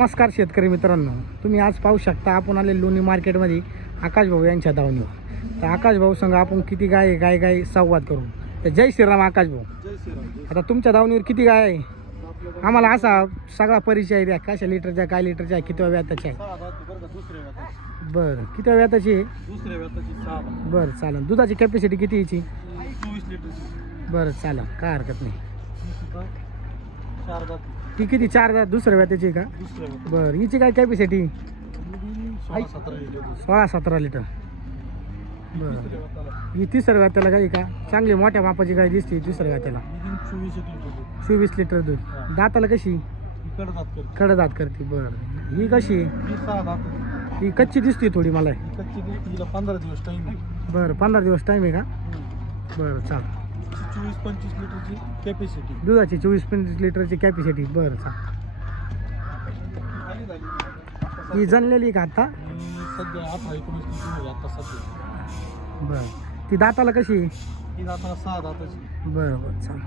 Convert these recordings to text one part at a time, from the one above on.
नमस्कार शेतकरी मित्रांनो, तुम्ही आज पाहू शकता आपण आले लोणी मार्केटमध्ये आकाश भाऊ यांच्या दावणीवर. तर आकाश भाऊ संग आपण किती गाय संवाद करू. तर जय श्रीराम आकाश भाऊ. जय श्रीराम. आता तुमच्या दावणीवर किती गाय आहे आम्हाला असा सगळा परिचय द्या. कशा लिटरच्या, काय लिटरच्या, किती व्याताच्या आहे? बरं, किती व्याताची आहे? दुसऱ्या व्याताची 6. बरं चालेल. दुधाची कॅपॅसिटी किती याची? 24 लिटरची. बरं चालेल, काय हरकत नाही. चार दात. ती किती? 4 दुसऱ्या व्याताची आहे का? दुसऱ्या व्याताची. बरं, हिची काय कॅपॅसिटी? 16-17 लिटर. 16-17 लिटर. बरं, दुसऱ्या व्याताला. ही तिसऱ्या व्याताला गाई का? चांगली मोठ्या मापाची गाय दिसते तिसऱ्या व्याताला. 24 लिटर. 24 लिटर दूध. दाताला कशी? इकडे दात करते. कडदात करते. बरं, ही कशी? ही 6 दात. ही कच्ची दिसते थोडी मला. कच्ची तिला 15 दिवस टाइम आहे. बरं, 15 दिवस टाईम आहे का? बरं चाल. 24-25 लिटरची कॅपॅसिटी. दुधाची 24-25 लिटरची कॅपॅसिटी. बरं चाल. ही जनलेली का आता? सध्या 18-19 लिटर आता सध्या. बरं, ती दाताला कशी? ही दाताला 6 दाताची. बरं बरं चाल.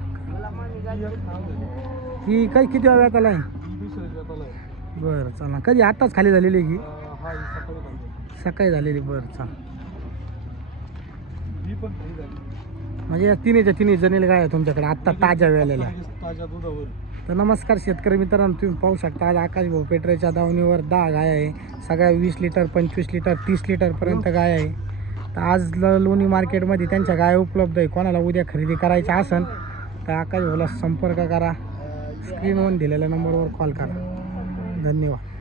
ही काही किती व्याताला आहे? ही दुसऱ्या व्याताला आहे. बरं चाल. कधी आत्ताच खाली झालेली आहे की हा ही सकाळी झाली. सकाळी झालेली? बरं चाल. ही पण फ्री झाली. म्हणजे या तिन्ही जनेल गाय आहे तुमच्याकडे आत्ता ताज्या वेळेला. ताज्या दुधावर. तर नमस्कार शेतकरी मित्रांनो, तुम्ही पाहू शकता आज आकाश भाऊ पेटरेच्या दावणीवर 10 गाय आहे. सगळ्या 20 लिटर, 25 लिटर, 30 लिटरपर्यंत गाय आहे. तर आज लोणी मार्केटमध्ये त्यांच्या गाय उपलब्ध आहे. कोणाला उद्या खरेदी करायचं असेल तर आकाश भाऊला संपर्क करा. स्क्रीनवर दिलेल्या नंबरवर कॉल करा. धन्यवाद.